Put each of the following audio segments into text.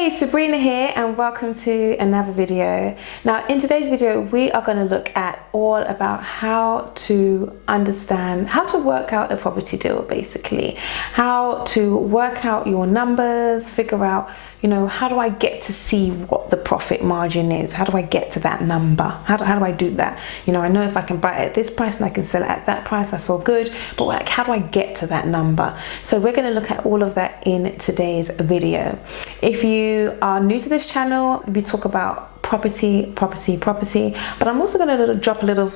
Hey, Sabrina here and welcome to another video. Now in today's video we are going to look at all about how to understand, how to work out a property deal, basically. How to work out your numbers, figure out, how do I get to see what the profit margin is? How do I get to that number? How do I do that? I know if I can buy it at this price and I can sell it at that price, that's all good. But how do I get to that number? So we're going to look at all of that in today's video. If you are new to this channel, we talk about property, but I'm also going to drop a little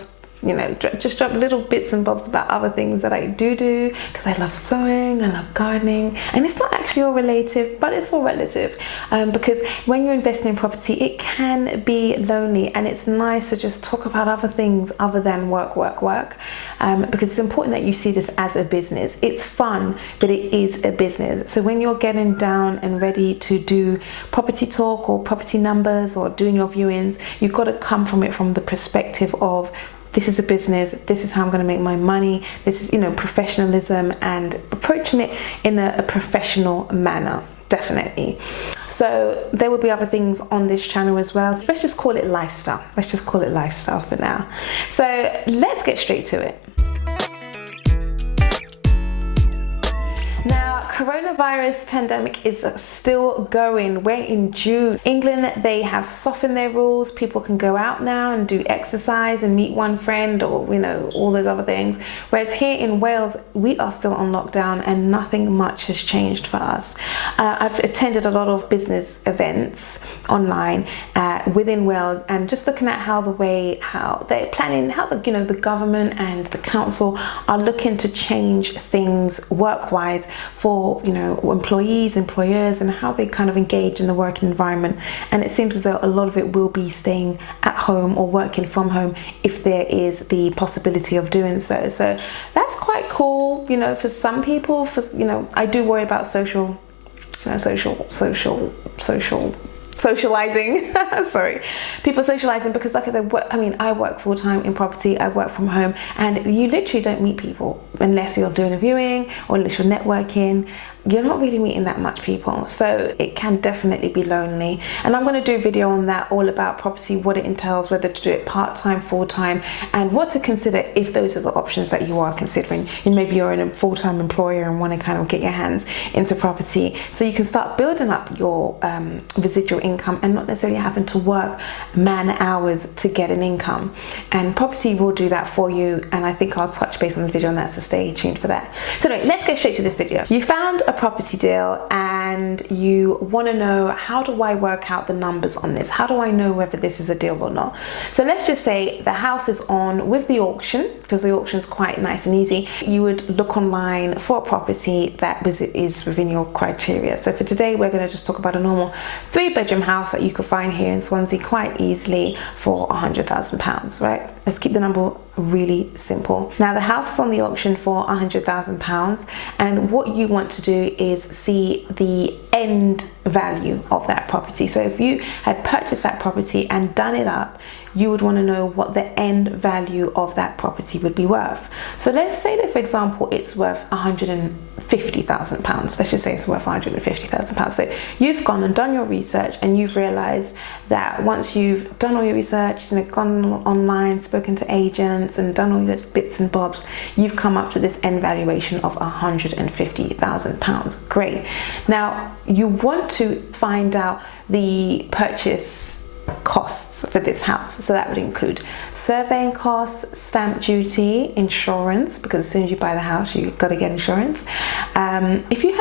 just drop little bits and bobs about other things that I do because I love sewing, I love gardening, and it's not actually all relative, but it's all relative, because when you're investing in property it can be lonely, and it's nice to just talk about other things other than work, because it's important that you see this as a business. It's fun, but it is a business. So when you're getting down and ready to do property talk or property numbers or doing your viewings, you've got to come from it from the perspective of, this is a business, this is how I'm going to make my money, this is professionalism and approaching it in a professional manner, definitely. So there will be other things on this channel as well. Let's just call it lifestyle. Let's just call it lifestyle for now. So let's get straight to it. Now, coronavirus pandemic is still going. We're in June. England, they have softened their rules. People can go out now and do exercise and meet one friend, or all those other things. Whereas here in Wales, we are still on lockdown and nothing much has changed for us. I've attended a lot of business events online within Wales, and just looking at how they're planning, how the government and the council are looking to change things work-wise for employees, employers, and how they kind of engage in the working environment. And it seems as though a lot of it will be staying at home or working from home if there is the possibility of doing so. So that's quite cool, for some people. I do worry about socializing. Sorry, people socializing, because like I said, I work full-time in property, I work from home, and you literally don't meet people unless you're doing a viewing or unless you're networking. You're not really meeting that much people, so it can definitely be lonely. And I'm going to do a video on that, all about property, what it entails, whether to do it part-time, full-time, and what to consider if those are the options that you are considering. Maybe you're in a full-time employer and want to kind of get your hands into property, so you can start building up your residual income and not necessarily having to work man hours to get an income. And property will do that for you, and I think I'll touch base on the video on that, so stay tuned for that. So anyway, let's go straight to this video. You found a property deal and you want to know, how do I work out the numbers on this? How do I know whether this is a deal or not? So let's just say the house is on with the auction, because the auction is quite nice and easy. You would look online for a property that is within your criteria. So for today we're going to just talk about a normal 3-bedroom house that you could find here in Swansea quite easily for £100,000, right? Let's keep the number really simple. Now the house is on the auction for £100,000, and what you want to do is see the end value of that property. So if you had purchased that property and done it up, you would want to know what the end value of that property would be worth. So let's say that, for example, it's worth £150,000. Let's just say it's worth £150,000. So you've gone and done your research, and you've realized that once you've done all your research, gone online, spoken to agents, and done all your bits and bobs, you've come up to this end valuation of £150,000. Great. Now you want to find out the purchase costs for this house. So that would include surveying costs, stamp duty, insurance, because as soon as you buy the house you've got to get insurance. If you're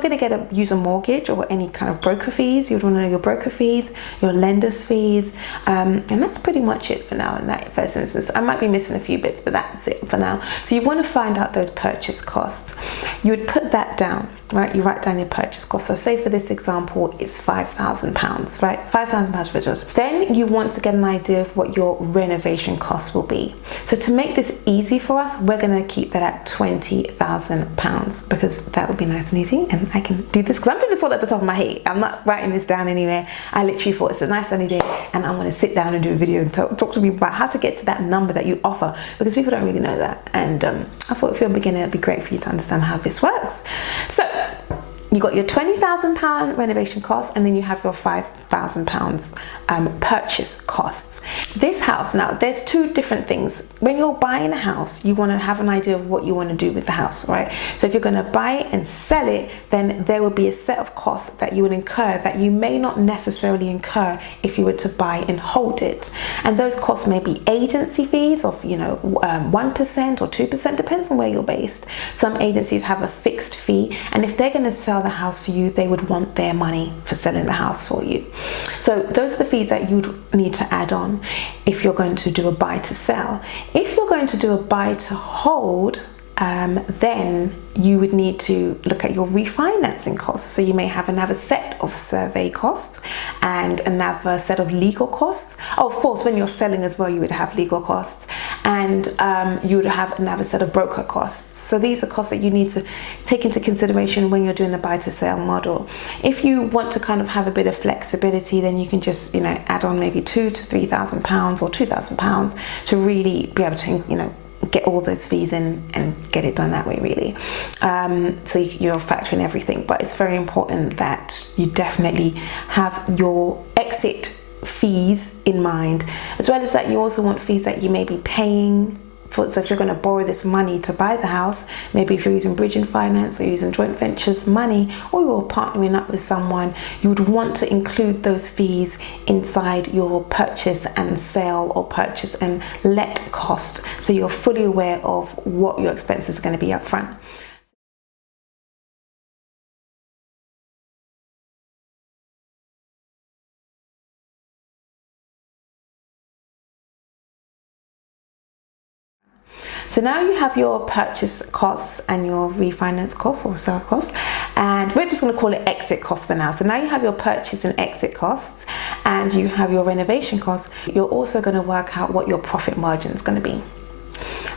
going to use a mortgage or any kind of broker fees, you'd want to know your broker fees, your lender's fees, and that's pretty much it for now in that first instance. I might be missing a few bits, but that's it for now. So you want to find out those purchase costs. You would put that down, right? You write down your purchase cost. So say for this example it's £5,000, right? £5,000 for yours. Then you want to get an idea of what your renovation costs will be. So to make this easy for us, we're going to keep that at £20,000, because that would be nice and easy, and I can do this because I'm doing this all at the top of my head. I'm not writing this down anywhere. I literally thought it's a nice sunny day and I'm going to sit down and do a video and talk to people about how to get to that number that you offer, because people don't really know that. And I thought if you're a beginner, it'd be great for you to understand how this works. So You got your £20,000 renovation cost, and then you have your £5,000 purchase costs. This house, now there's two different things. When you're buying a house, you want to have an idea of what you want to do with the house, right? So if you're going to buy it and sell it, then there will be a set of costs that you would incur that you may not necessarily incur if you were to buy and hold it. And those costs may be agency fees of 1% or 2%, depends on where you're based. Some agencies have a fixed fee, and if they're going to sell the house for you, they would want their money for selling the house for you. So those are the fees that you would need to add on if you're going to do a buy to sell. If you're going to do a buy to hold, then you would need to look at your refinancing costs. So you may have another set of survey costs and another set of legal costs. Oh, of course, when you're selling as well, you would have legal costs, and you would have another set of broker costs. So these are costs that you need to take into consideration when you're doing the buy to sell model. If you want to kind of have a bit of flexibility, then you can just add on maybe £2,000 to £3,000 or £2,000 to really be able to get all those fees in and get it done that way, really. So you're factoring everything, but it's very important that you definitely have your exit fees in mind, as well as that you also want fees that you may be paying for. So if you're going to borrow this money to buy the house, maybe if you're using bridging finance or using joint ventures money, or you're partnering up with someone, you would want to include those fees inside your purchase and sale or purchase and let cost, so you're fully aware of what your expenses are going to be up front. So now you have your purchase costs and your refinance costs or sale costs, and we're just going to call it exit costs for now. So now you have your purchase and exit costs, and you have your renovation costs. You're also going to work out what your profit margin is going to be.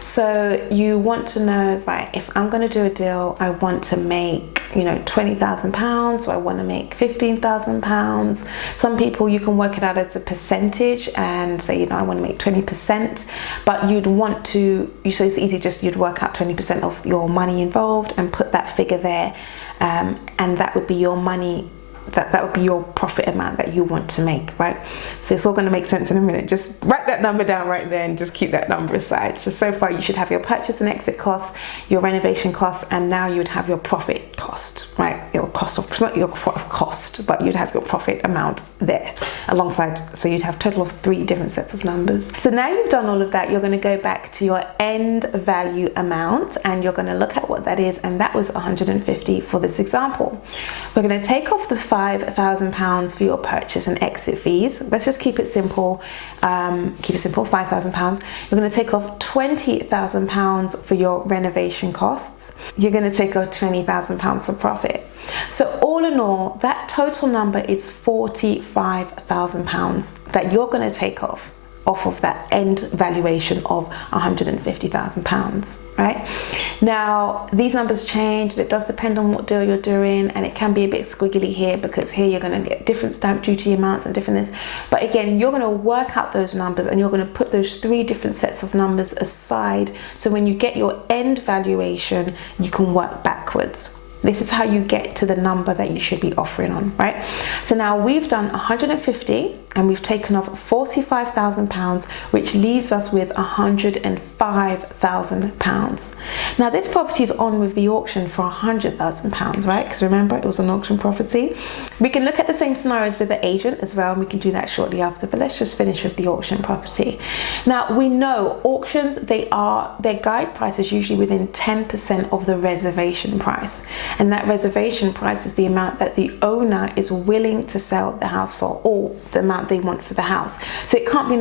So you want to know, right, if I'm going to do a deal, I want to make £20,000, or I want to make £15,000. Some people, you can work it out as a percentage and say, I want to make 20%, but you'd want to, so it's easy, just you'd work out 20% of your money involved and put that figure there, and that would be your money. That would be your profit amount that you want to make, right? So it's all going to make sense in a minute. Just write that number down right there and just keep that number aside. So far you should have your purchase and exit costs, your renovation costs, and now you would have your profit cost, right? Your cost of, not your cost, but you'd have your profit amount there alongside. So you'd have a total of 3 different sets of numbers. So now you've done all of that, you're going to go back to your end value amount, and you're going to look at what that is, and that was 150 for this example. We're going to take off the £5,000 for your purchase and exit fees. Let's just keep it simple. £5,000. You're going to take off £20,000 for your renovation costs. You're going to take off £20,000 for profit. So all in all, that total number is £45,000 that you're going to take off of that end valuation of £150,000, right? Now, these numbers change. It does depend on what deal you're doing, and it can be a bit squiggly here, because here you're going to get different stamp duty amounts and different this. But again, you're going to work out those numbers, and you're going to put those 3 different sets of numbers aside. So when you get your end valuation, you can work backwards. This is how you get to the number that you should be offering on, right? So now we've done 150 and we've taken off £45,000, which leaves us with £105,000. Now this property is on with the auction for £100,000, right? Because remember, it was an auction property. We can look at the same scenarios with the agent as well, and we can do that shortly after, but let's just finish with the auction property. Now we know auctions, their guide price is usually within 10% of the reservation price. And that reservation price is the amount that the owner is willing to sell the house for, or the amount they want for the house. So it can't be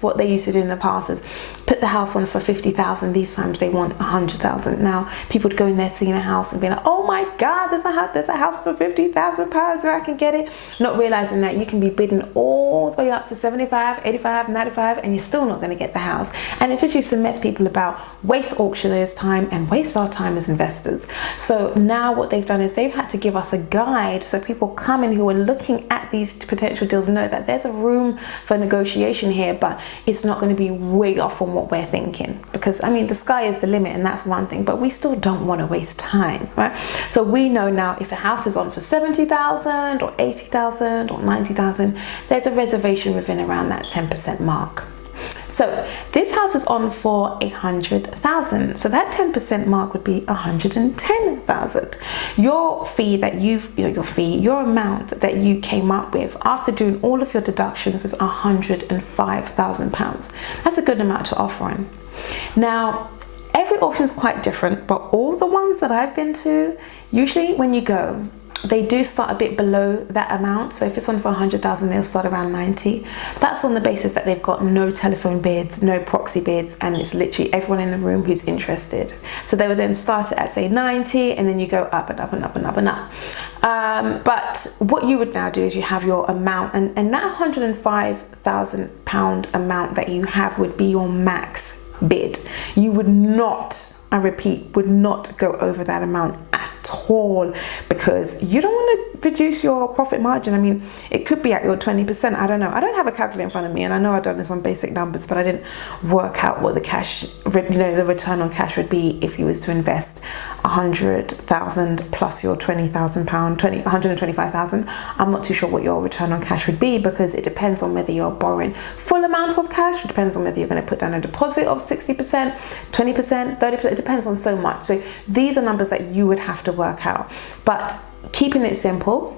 what they used to do in the past is put the house on for 50,000. These times they want 100,000. Now people would go in there seeing a house and be like, oh my God, there's a house for 50,000 pounds where I can get it. Not realizing that you can be bidding all the way up to 75, 85, 95, and you're still not going to get the house. And it just used to mess people about, waste auctioneers' time and waste our time as investors. So now what they've done is they've had to give us a guide so people coming who are looking at these potential deals know that there's a room for negotiation here, but it's not going to be way off from what we're thinking. Because I mean, the sky is the limit, and that's one thing, but we still don't want to waste time, right? So we know now if a house is on for 70,000 or 80,000 or 90,000, there's a reservation within around that 10% mark. So this house is on for 100,000. So that 10% mark would be 110,000. Your fee that your amount that you came up with after doing all of your deductions was £105,000. That's a good amount to offer on. Now, every auction is quite different, but all the ones that I've been to, usually when you go, they do start a bit below that amount. So if it's on for 100,000, they'll start around 90. That's on the basis that they've got no telephone bids, no proxy bids, and it's literally everyone in the room who's interested. So they would then start it at say 90, and then you go up and up and up and up and up. But what you would now do is you have your amount, and that £105,000 amount that you have would be your max bid. You would not, I repeat, would not go over that amount at all, because you don't want to reduce your profit margin. I mean, it could be at your 20%. I don't know. I don't have a calculator in front of me, and I know I've done this on basic numbers, but I didn't work out what the cash, the return on cash would be if you was to invest 100,000 plus your £20,000, 125,000. I'm not too sure what your return on cash would be, because it depends on whether you're borrowing full amount of cash. It depends on whether you're going to put down a deposit of 60%, 20%, 30%. It depends on so much. So these are numbers that you would have to work out. But keeping it simple,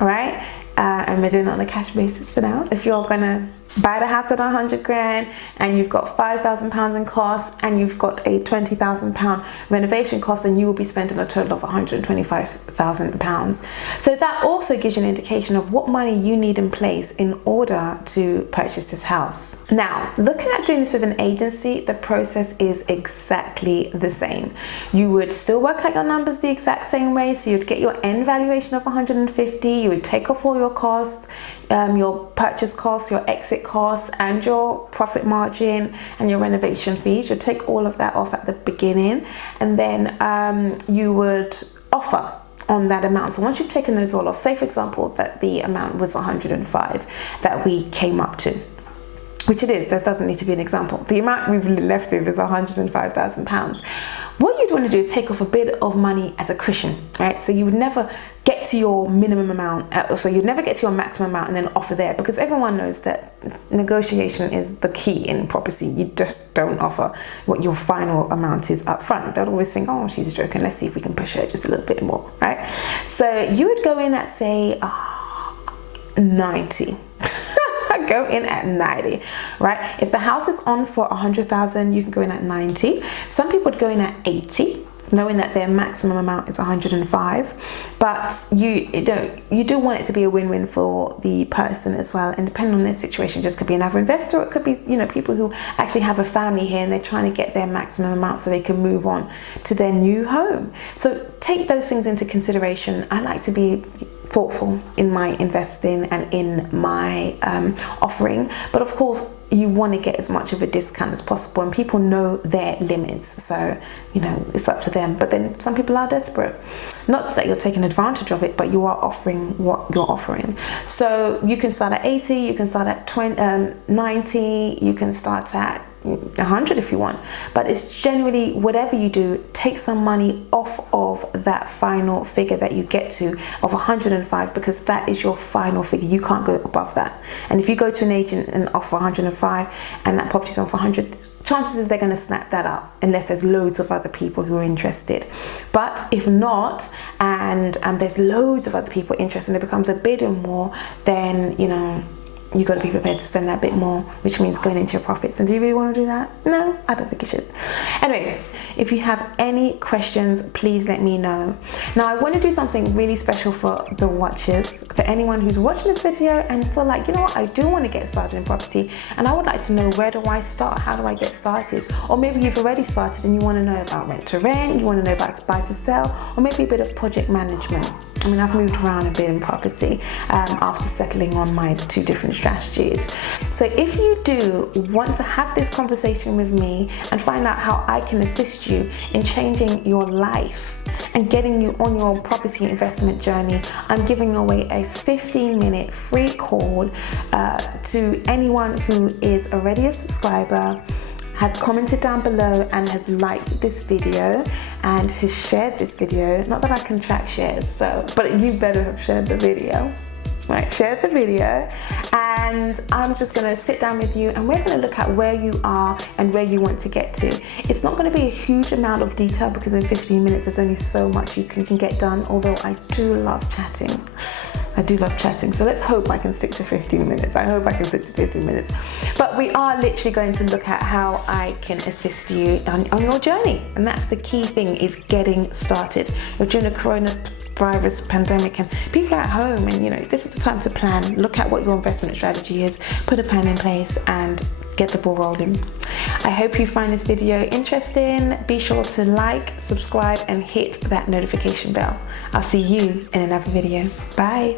all right? And we're doing it on a cash basis for now. If you're going to buy the house at 100 grand and you've got £5,000 in costs and you've got a £20,000 renovation cost, then you will be spending a total of £125,000. So that also gives you an indication of what money you need in place in order to purchase this house. Now, looking at doing this with an agency, the process is exactly the same. You would still work out your numbers the exact same way. So you'd get your end valuation of 150, you would take off all your costs, your purchase costs, your exit costs, and your profit margin and your renovation fees. You'll take all of that off at the beginning, and then you would offer on that amount. So once you've taken those all off, say for example that the amount was 105 that we came up to, which it is, there doesn't need to be an example. The amount we've left with is £105,000. What you'd want to do is take off a bit of money as a cushion, right? So you would never get to your minimum amount, so you'd never get to your maximum amount and then offer there, because everyone knows that negotiation is the key in property. You just don't offer what your final amount is up front. They'll always think, oh, she's joking, let's see if we can push her just a little bit more, right? So you would go in at say 90. Go in at 90, right? If the house is on for 100,000, you can go in at 90. Some people would go in at 80, knowing that their maximum amount is 105. But you do want it to be a win-win for the person as well. And depending on their situation, just could be another investor, or it could be, people who actually have a family here and they're trying to get their maximum amount so they can move on to their new home. So take those things into consideration. I like to be thoughtful in my investing and in my offering, but of course you want to get as much of a discount as possible, and people know their limits, so it's up to them. But then some people are desperate, not that you're taking advantage of it, but you are offering what you're offering. So you can start at 80, you can start at 90, you can start at 100 if you want, but it's generally, whatever you do, take some money off of that final figure that you get to of 105, because that is your final figure. You can't go above that. And if you go to an agent and offer 105 and that property's on for 100, chances is they're going to snap that up, unless there's loads of other people who are interested. But if not, and there's loads of other people interested, and it becomes a bit or more, then you got to be prepared to spend that bit more, which means going into your profits. And do you really want to do that? No, I don't think you should. Anyway, if you have any questions, please let me know. Now, I want to do something really special for the watchers, for anyone who's watching this video and feel like, what, I do want to get started in property, and I would like to know, where do I start? How do I get started? Or maybe you've already started and you want to know about rent to rent, you want to know about buy to sell, or maybe a bit of project management. I mean, I've moved around a bit in property after settling on my 2 different strategies. So if you do want to have this conversation with me and find out how I can assist you in changing your life and getting you on your property investment journey, I'm giving away a 15-minute free call to anyone who is already a subscriber, has commented down below and has liked this video and has shared this video. Not that I can track shares, but you better have shared the video. Right, share the video, and I'm just going to sit down with you and we're going to look at where you are and where you want to get to. It's not going to be a huge amount of detail because in 15 minutes there's only so much you can get done, although I do love chatting. I do love chatting, so let's hope I can stick to 15 minutes. I hope I can stick to 15 minutes. But we are literally going to look at how I can assist you on your journey, and that's the key thing, is getting started. We're during a coronavirus pandemic and people are at home, and you know, this is the time to plan. Look at what your investment strategy is, put a plan in place and get the ball rolling. I hope you find this video interesting. Be sure to like, subscribe and hit that notification bell. I'll see you in another video. Bye.